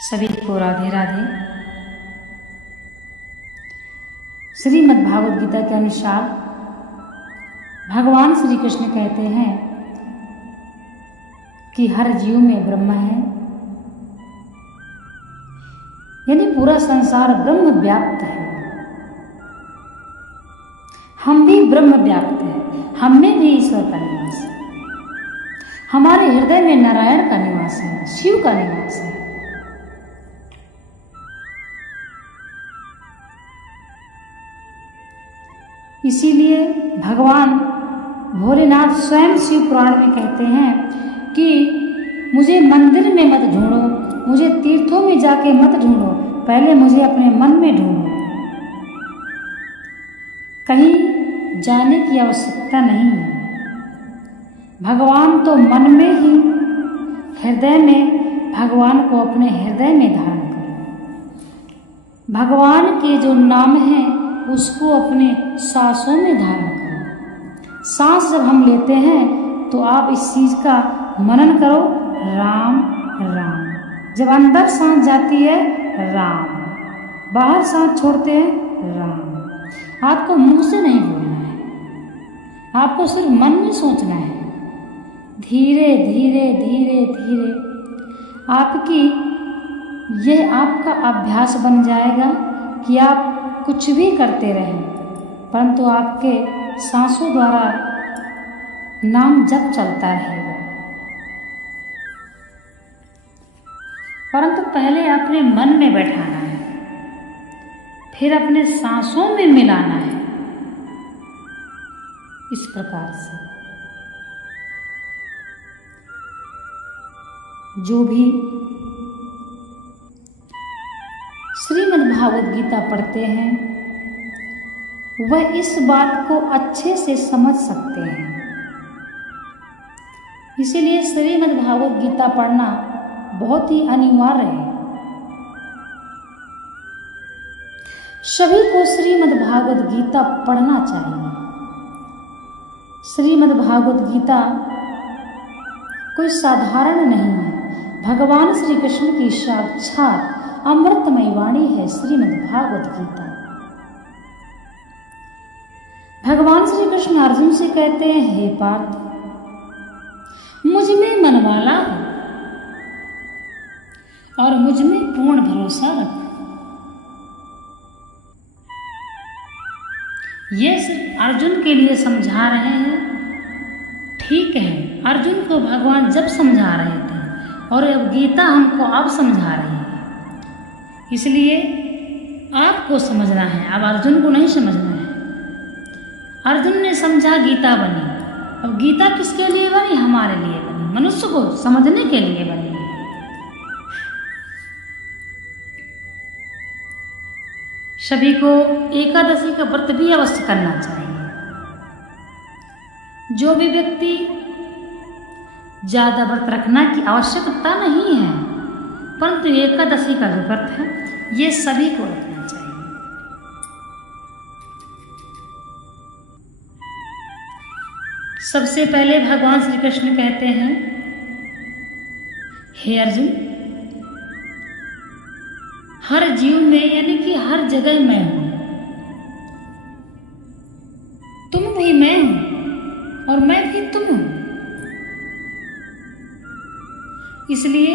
सभी को राधे राधे। श्रीमद् भागवत गीता के अनुसार भगवान श्री कृष्ण कहते हैं कि हर जीव में ब्रह्म है, यानी पूरा संसार ब्रह्म व्याप्त है। हम भी ब्रह्म व्याप्त हैं, हम में भी ईश्वर का निवास है। हमारे हृदय में नारायण का निवास है, शिव का निवास है। इसीलिए भगवान भोलेनाथ स्वयं शिव पुराण में कहते हैं कि मुझे मंदिर में मत ढूंढो, मुझे तीर्थों में जाके मत ढूंढो, पहले मुझे अपने मन में ढूंढो। कहीं जाने की आवश्यकता नहीं है। भगवान तो मन में ही, हृदय में भगवान को अपने हृदय में धारण करो। भगवान के जो नाम है उसको अपने सांसों में धारण करो। सांस जब हम लेते हैं तो आप इस चीज का मनन करो, राम राम। जब अंदर सांस जाती है राम, बाहर सांस छोड़ते हैं राम। आपको मुंह से नहीं बोलना है, आपको सिर्फ मन में सोचना है। धीरे धीरे धीरे धीरे आपकी यह आपका अभ्यास बन जाएगा कि आप कुछ भी करते रहें, परंतु आपके सांसों द्वारा नाम जप चलता रहेगा। परंतु पहले अपने मन में बैठाना है, फिर अपने सांसों में मिलाना है। इस प्रकार से जो भी श्रीमद् भागवत गीता पढ़ते हैं वह इस बात को अच्छे से समझ सकते हैं। इसीलिए श्रीमद् भागवत गीता पढ़ना बहुत ही अनिवार्य है। सभी को श्रीमद् भागवत गीता पढ़ना चाहिए। श्रीमद् भागवत गीता कोई साधारण नहीं है। भगवान श्री कृष्ण की साक्षात अमृतमयी वाणी है श्रीमद् भागवत गीता। भगवान श्री कृष्ण अर्जुन से कहते हैं, हे पार्थ, मुझ में मनवाला हो और मुझ में पूर्ण भरोसा रख। ये सिर्फ अर्जुन के लिए समझा रहे हैं। ठीक है, अर्जुन को भगवान जब समझा रहे थे और अब गीता हमको अब समझा रही है, इसलिए आपको समझना है। अब अर्जुन को नहीं समझना है। अर्जुन ने समझा, गीता बनी। अब गीता किसके लिए बनी? हमारे लिए बनी, मनुष्य को समझने के लिए बनी। सभी को एकादशी का व्रत भी अवश्य करना चाहिए। जो भी व्यक्ति ज्यादा व्रत रखना की आवश्यकता नहीं है, परंतु एकादशी का जो व्रत है ये सभी को रखना चाहिए। सबसे पहले भगवान श्री कृष्ण कहते हैं, हे अर्जुन, हर जीव में यानी कि हर जगह मैं हूं। तुम भी मैं हूं और मैं भी तुम हूं। इसलिए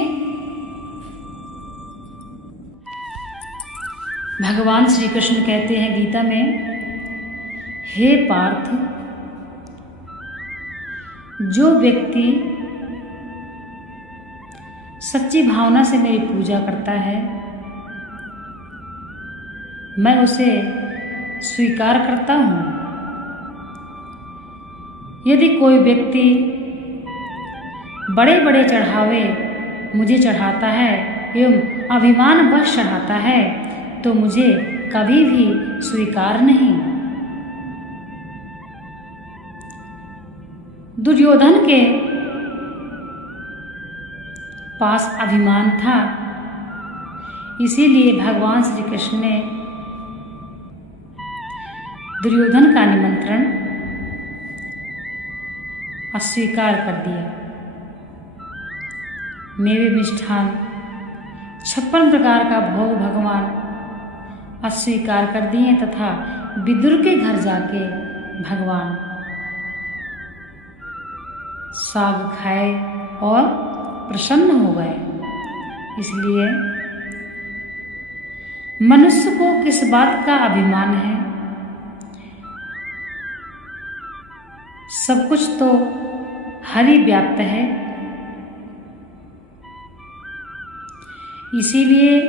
भगवान श्री कृष्ण कहते हैं गीता में, हे पार्थ, जो व्यक्ति सच्ची भावना से मेरी पूजा करता है मैं उसे स्वीकार करता हूं। यदि कोई व्यक्ति बड़े बड़े चढ़ावे मुझे चढ़ाता है एवं अभिमान वश चढ़ाता है तो मुझे कभी भी स्वीकार नहीं। दुर्योधन के पास अभिमान था, इसीलिए भगवान श्री कृष्ण ने दुर्योधन का निमंत्रण अस्वीकार कर दिया। मेवे मिष्ठान 56 प्रकार का भोग भगवान अस्वीकार कर दिए तथा विदुर के घर जाके भगवान साग खाए और प्रसन्न हो गए। इसलिए मनुष्य को किस बात का अभिमान है? सब कुछ तो हरि व्याप्त है। इसीलिए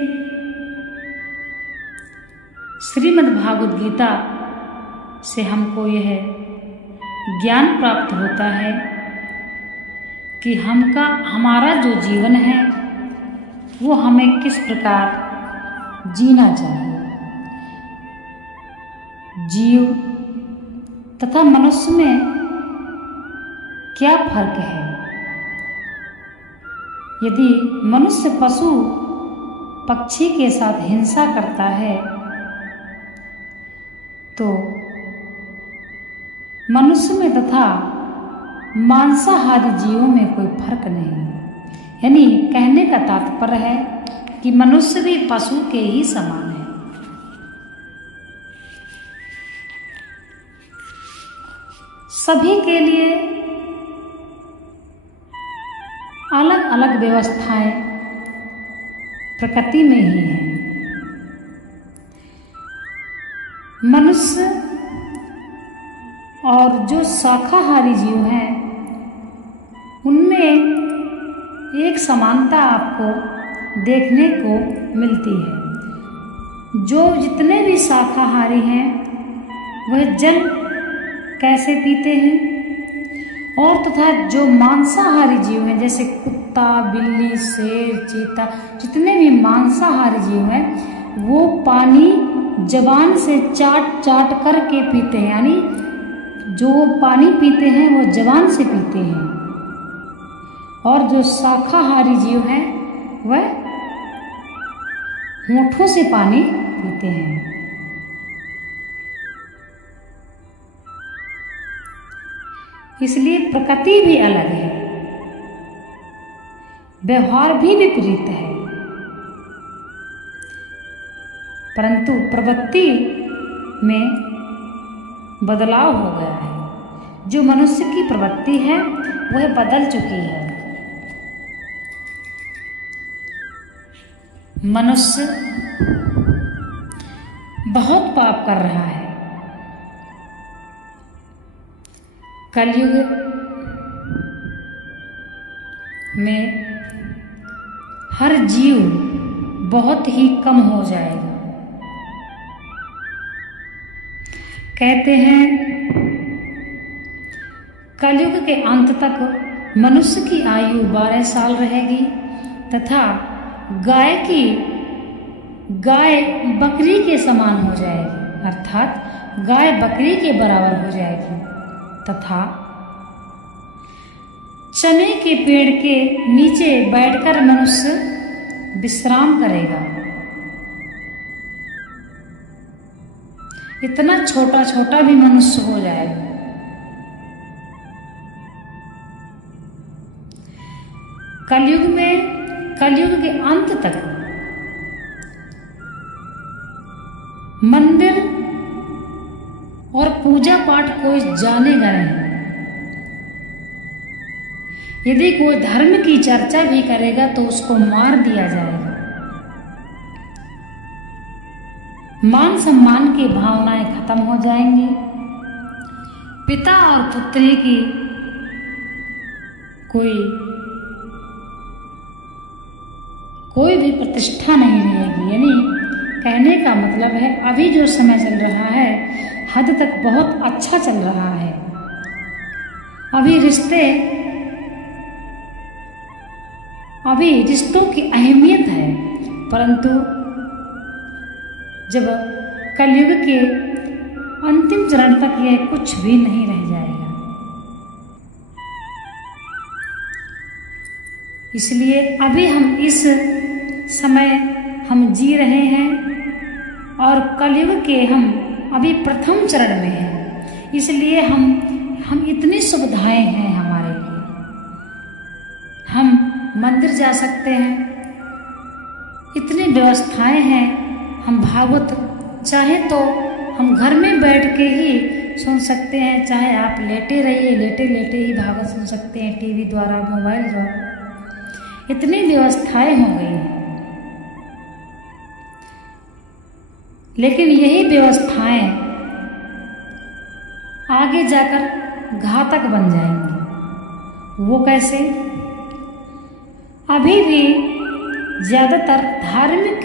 श्रीमद् भागवत गीता से हमको यह ज्ञान प्राप्त होता है कि हमारा जो जीवन है वो हमें किस प्रकार जीना चाहिए। जीव तथा मनुष्य में क्या फर्क है? यदि मनुष्य पशु पक्षी के साथ हिंसा करता है तो मनुष्य में तथा मांसाहारी जीवों में कोई फर्क नहीं है। यानी कहने का तात्पर्य है कि मनुष्य भी पशु के ही समान है। सभी के लिए अलग अलग व्यवस्थाएं प्रकृति में ही है। मनुष्य और जो शाकाहारी जीव हैं उनमें एक समानता आपको देखने को मिलती है। जो जितने भी शाकाहारी हैं वह जल कैसे पीते हैं, और तथा जो मांसाहारी जीव हैं जैसे कुत्ता, बिल्ली, शेर, चीता, जितने भी मांसाहारी जीव हैं वो पानी जबान से चाट चाट करके पीते हैं। यानी जो पानी पीते हैं वो जबान से पीते हैं, और जो शाकाहारी जीव हैं वह होठों से पानी पीते हैं। इसलिए प्रकृति भी अलग है, व्यवहार भी विपरीत है, परंतु प्रवृत्ति में बदलाव हो गया है। जो मनुष्य की प्रवृत्ति है वह बदल चुकी है। मनुष्य बहुत पाप कर रहा है। कलयुग में हर जीव बहुत ही कम हो जाएगा। कहते हैं कलयुग के अंत तक मनुष्य की आयु 12 साल रहेगी तथा गाय बकरी के समान हो जाएगी, अर्थात गाय बकरी के बराबर हो जाएगी, तथा चने के पेड़ के नीचे बैठकर मनुष्य विश्राम करेगा। इतना छोटा छोटा भी मनुष्य हो जाएगा। कलयुग के अंत तक मंदिर और पूजा पाठ कोई जानेगा नहीं। यदि कोई धर्म की चर्चा भी करेगा तो उसको मार दिया जाएगा। मान सम्मान की भावनाएं खत्म हो जाएंगी। पिता और पुत्री की कोई भी प्रतिष्ठा नहीं रहेगी। यानी कहने का मतलब है अभी जो समय चल रहा है हद तक बहुत अच्छा चल रहा है। अभी रिश्तों की अहमियत है, परंतु जब कलयुग के अंतिम चरण तक यह कुछ भी नहीं रह जाएगा। इसलिए अभी हम इस समय हम जी रहे हैं और कलयुग के हम अभी प्रथम चरण में हैं। इसलिए हम इतनी सुविधाएं हैं हमारे लिए। हम मंदिर जा सकते हैं, इतनी व्यवस्थाएं हैं। हम भागवत चाहे तो हम घर में बैठ के ही सुन सकते हैं, चाहे आप लेटे रहिए, लेटे लेटे ही भागवत सुन सकते हैं, टीवी द्वारा, मोबाइल द्वारा। इतनी व्यवस्थाएं हो गई हैं, लेकिन यही व्यवस्थाएं आगे जाकर घातक बन जाएंगी। वो कैसे? अभी भी ज़्यादातर धार्मिक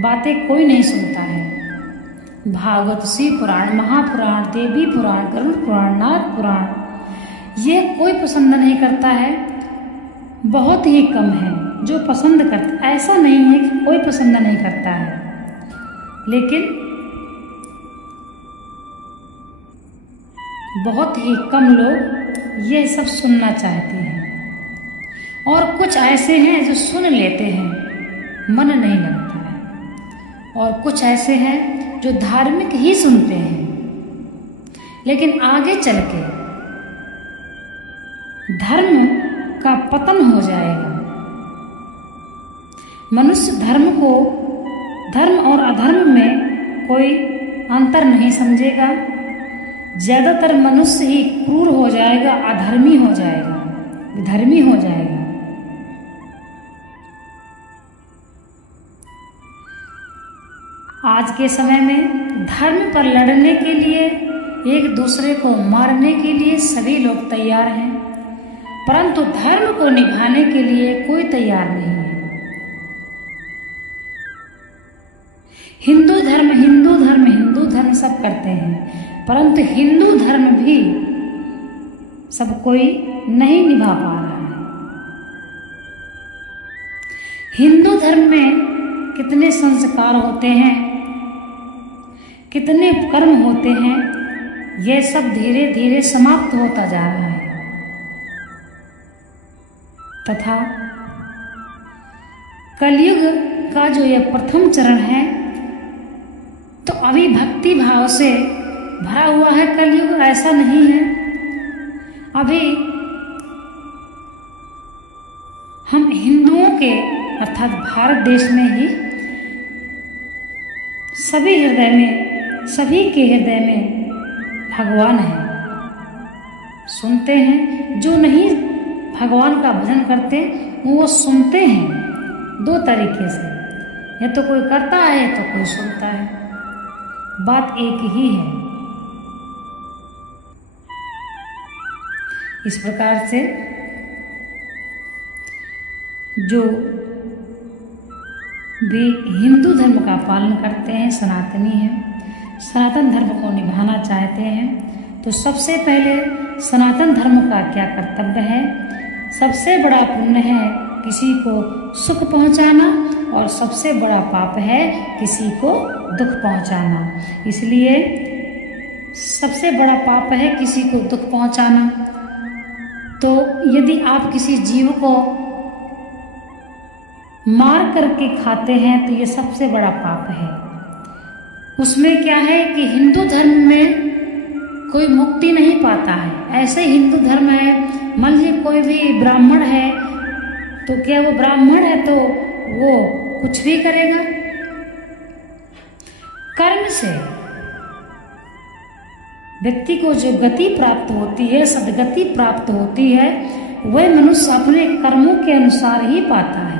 बातें कोई नहीं सुनता है। भागवत, शिव पुराण, महापुराण, देवी पुराण, गरुड़ पुराण, नाथ पुराण, ये कोई पसंद नहीं करता है। बहुत ही कम है जो पसंद करता। ऐसा नहीं है कि कोई पसंद नहीं करता है, लेकिन बहुत ही कम लोग ये सब सुनना चाहते हैं। और कुछ ऐसे हैं जो सुन लेते हैं, मन नहीं लगता है। और कुछ ऐसे हैं जो धार्मिक ही सुनते हैं, लेकिन आगे चल के धर्म का पतन हो जाएगा। मनुष्य धर्म और अधर्म में कोई अंतर नहीं समझेगा। ज़्यादातर मनुष्य ही क्रूर हो जाएगा, अधर्मी हो जाएगा, विधर्मी हो जाएगा। आज के समय में धर्म पर लड़ने के लिए, एक दूसरे को मारने के लिए सभी लोग तैयार हैं, परंतु धर्म को निभाने के लिए कोई तैयार नहीं है। हिंदू धर्म हिंदू धर्म हिंदू धर्म सब करते हैं, परंतु हिंदू धर्म भी सब कोई नहीं निभा पा रहा है। हिंदू धर्म में कितने संस्कार होते हैं, कितने कर्म होते हैं, ये सब धीरे धीरे समाप्त होता जा रहा है। तथा कलयुग का जो यह प्रथम चरण है, तो अभी भक्ति भाव से भरा हुआ है कलयुग, ऐसा नहीं है। अभी हम हिंदुओं के अर्थात भारत देश में ही सभी के हृदय में भगवान है। सुनते हैं, जो नहीं भगवान का भजन करते वो सुनते हैं दो तरीके से, या तो कोई करता है तो कोई सुनता है, बात एक ही है। इस प्रकार से जो भी हिंदू धर्म का पालन करते हैं, सनातनी हैं, सनातन धर्म को निभाना चाहते हैं, तो सबसे पहले सनातन धर्म का क्या कर्तव्य है? सबसे बड़ा पुण्य है किसी को सुख पहुंचाना, और सबसे बड़ा पाप है किसी को दुख पहुंचाना। इसलिए सबसे बड़ा पाप है किसी को दुख पहुंचाना। तो यदि आप किसी जीव को मार करके खाते हैं तो ये सबसे बड़ा पाप है। उसमें क्या है कि हिंदू धर्म में कोई मुक्ति नहीं पाता है। ऐसे हिंदू धर्म है, मान लीजिए कोई भी ब्राह्मण है, तो क्या वो ब्राह्मण है तो वो कुछ भी करेगा? कर्म से व्यक्ति को जो गति प्राप्त होती है, सद्गति प्राप्त होती है, वह मनुष्य अपने कर्मों के अनुसार ही पाता है।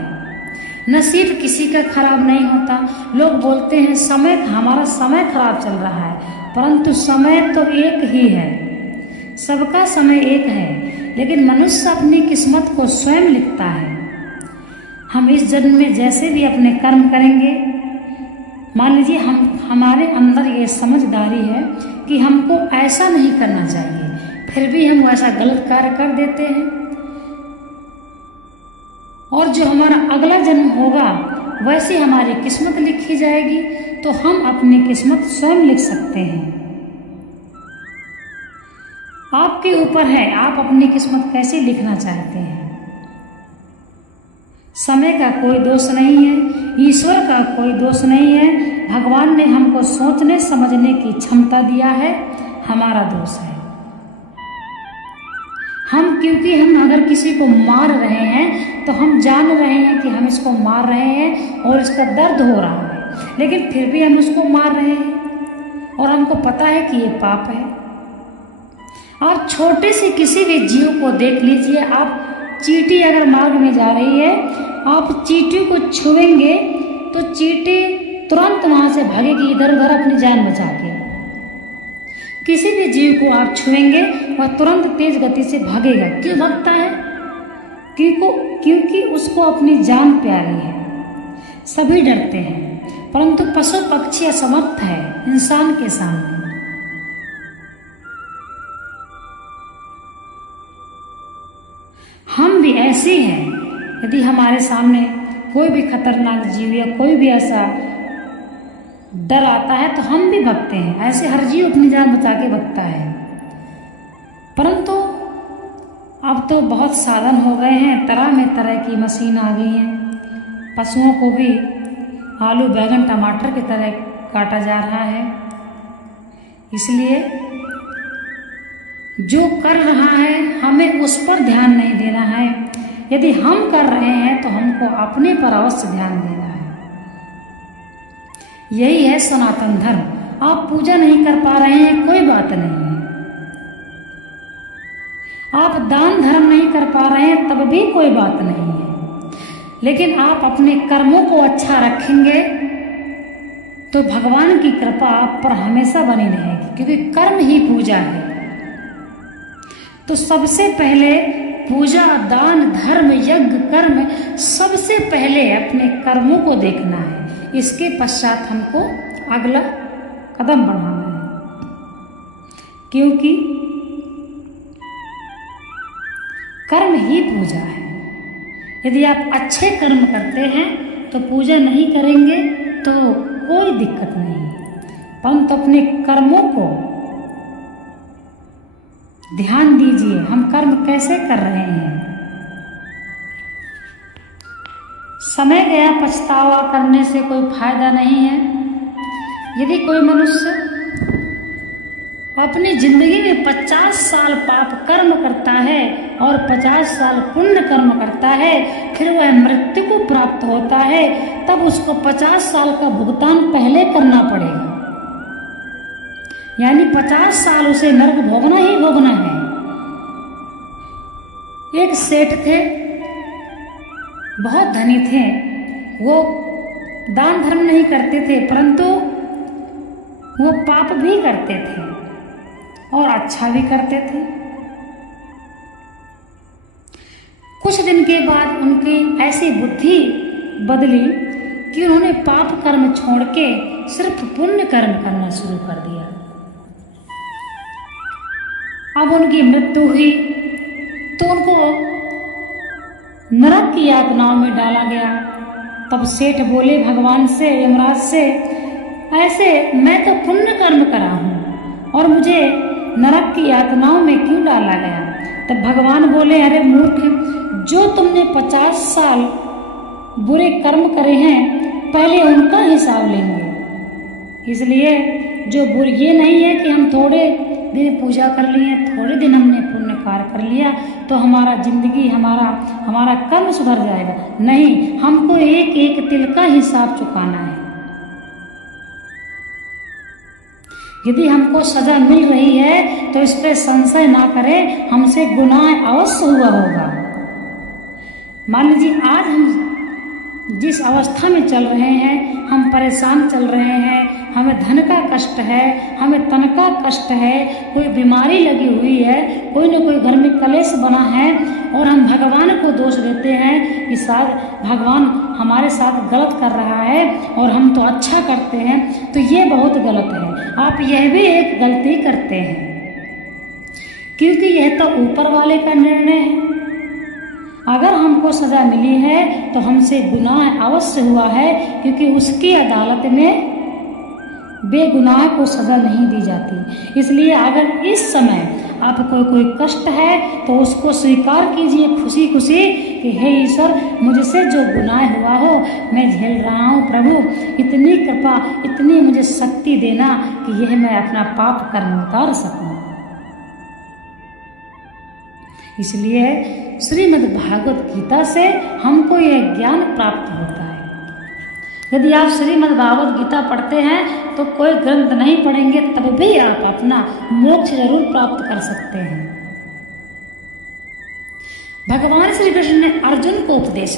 नसीब किसी का खराब नहीं होता। लोग बोलते हैं हमारा समय खराब चल रहा है, परंतु समय तो एक ही है, सबका समय एक है, लेकिन मनुष्य अपनी किस्मत को स्वयं लिखता है। हम इस जन्म में जैसे भी अपने कर्म करेंगे, मान लीजिए हमारे अंदर ये समझदारी है कि हमको ऐसा नहीं करना चाहिए, फिर भी हम ऐसा गलत कार्य कर देते हैं, और जो हमारा अगला जन्म होगा वैसे हमारी किस्मत लिखी जाएगी। तो हम अपनी किस्मत स्वयं लिख सकते हैं। आपके ऊपर है, आप अपनी किस्मत कैसे लिखना चाहते हैं। समय का कोई दोष नहीं है, ईश्वर का कोई दोष नहीं है। भगवान ने हमको सोचने समझने की क्षमता दिया है, हमारा दोष है। क्योंकि हम अगर किसी को मार रहे हैं तो हम जान रहे हैं कि हम इसको मार रहे हैं और इसका दर्द हो रहा है, लेकिन फिर भी हम उसको मार रहे हैं और हमको पता है कि ये पाप है। आप छोटे से किसी भी जीव को देख लीजिए, आप चींटी अगर मार्ग में जा रही है, आप चींटी को छुएंगे तो चींटी तुरंत वहां से भागेगी इधर उधर अपनी जान बचा के। किसी भी जीव को आप छुएंगे वह तुरंत तेज गति से भागेगा। क्यों भागता है? क्योंकि उसको अपनी जान प्यारी है। सभी डरते हैं, परंतु पशु पक्षी असमर्थ है इंसान के सामने। हम भी ऐसे हैं, यदि हमारे सामने कोई भी खतरनाक जीव या कोई भी ऐसा डर आता है तो हम भी भगते हैं। ऐसे हर जीव अपनी जान बचा के भगता है। परंतु अब तो बहुत साधन हो गए हैं, तरह में तरह की मशीन आ गई हैं। पशुओं को भी आलू बैंगन टमाटर की तरह काटा जा रहा है। इसलिए जो कर रहा है हमें उस पर ध्यान नहीं देना है। यदि हम कर रहे हैं तो हमको अपने पर अवश्य ध्यान देना है। यही है सनातन धर्म। आप पूजा नहीं कर पा रहे हैं, कोई बात नहीं है। आप दान धर्म नहीं कर पा रहे हैं, तब भी कोई बात नहीं है। लेकिन आप अपने कर्मों को अच्छा रखेंगे तो भगवान की कृपा आप पर हमेशा बनी रहेगी, क्योंकि कर्म ही पूजा है। तो सबसे पहले पूजा, दान, धर्म, यज्ञ, कर्म, सबसे पहले अपने कर्मों को देखना है। इसके पश्चात हमको अगला कदम बढ़ाना है, क्योंकि कर्म ही पूजा है। यदि आप अच्छे कर्म करते हैं तो पूजा नहीं करेंगे तो कोई दिक्कत नहीं है, परंतु अपने कर्मों को ध्यान दीजिए। हम कर्म कैसे कर रहे हैं? समय गया पछतावा करने से कोई फायदा नहीं है। यदि कोई मनुष्य अपनी जिंदगी में 50 साल पाप कर्म करता है और 50 साल पुण्य कर्म करता है, फिर वह मृत्यु को प्राप्त होता है, तब उसको 50 साल का भुगतान पहले करना पड़ेगा। यानी 50 साल उसे नरक भोगना ही भोगना है। एक सेठ थे, बहुत धनी थे। वो दान धर्म नहीं करते थे, परंतु वो पाप भी करते थे और अच्छा भी करते थे। कुछ दिन के बाद उनकी ऐसी बुद्धि बदली कि उन्होंने पाप कर्म छोड़ के सिर्फ पुण्य कर्म करना शुरू कर दिया। अब उनकी मृत्यु हुई तो उनको नरक की यातनाओं में डाला गया। तब सेठ बोले भगवान से, यमराज से, ऐसे मैं तो पुण्य कर्म करा हूँ और मुझे नरक की यातनाओं में क्यों डाला गया? तब भगवान बोले, अरे मूर्ख, जो तुमने 50 साल बुरे कर्म करे हैं पहले उनका हिसाब लेंगे। इसलिए जो बुरे, ये नहीं है कि हम थोड़े दिन पूजा कर लिए, थोड़े दिन हमने पुण्य कार्य कर लिया तो हमारा जिंदगी, हमारा कर्म सुधर जाएगा। नहीं, हमको एक एक तिल का हिसाब चुकाना है। यदि हमको सजा मिल रही है तो इस पर संशय ना करें, हमसे गुनाह अवश्य हुआ होगा। मान लीजिए आज हम जिस अवस्था में चल रहे हैं, हम परेशान चल रहे हैं, हमें धन का कष्ट है, हमें तन का कष्ट है, कोई बीमारी लगी हुई है, कोई न कोई घर में कलेश बना है और हम भगवान को दोष देते हैं कि शायद भगवान हमारे साथ गलत कर रहा है और हम तो अच्छा करते हैं, तो ये बहुत गलत है। आप यह भी एक गलती करते हैं, क्योंकि यह तो ऊपर वाले का निर्णय है। अगर हमको सजा मिली है तो हमसे गुनाह अवश्य हुआ है, क्योंकि उसकी अदालत में बेगुनाह को सजा नहीं दी जाती। इसलिए अगर इस समय आपको कोई कष्ट है तो उसको स्वीकार कीजिए खुशी खुशी कि हे ईश्वर, मुझसे जो गुनाह हुआ हो मैं झेल रहा हूँ, प्रभु इतनी कृपा, इतनी मुझे शक्ति देना कि यह मैं अपना पाप कर्म उतार सकूँ। इसलिए श्रीमद् भागवत गीता से हमको यह ज्ञान प्राप्त होता है। यदि आप श्रीमद् भागवत गीता पढ़ते हैं तो कोई ग्रंथ नहीं पढ़ेंगे तब भी आप अपना मोक्ष जरूर प्राप्त कर सकते हैं। भगवान श्री कृष्ण ने अर्जुन को उपदेश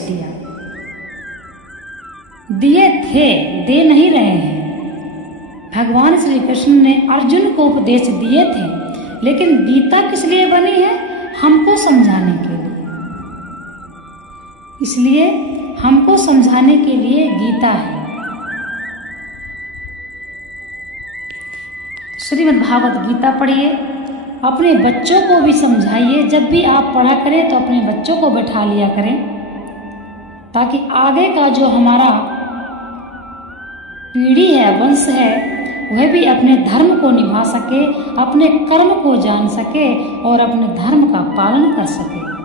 दिए थे, दे नहीं रहे हैं। भगवान श्री कृष्ण ने अर्जुन को उपदेश दिए थे, लेकिन गीता किस लिए बनी है? हमको समझाने के लिए। इसलिए हमको समझाने के लिए गीता है। श्रीमद् भागवत गीता पढ़िए, अपने बच्चों को भी समझाइए। जब भी आप पढ़ा करें तो अपने बच्चों को बैठा लिया करें, ताकि आगे का जो हमारा पीढ़ी है, वंश है, वह भी अपने धर्म को निभा सके, अपने कर्म को जान सके और अपने धर्म का पालन कर सके।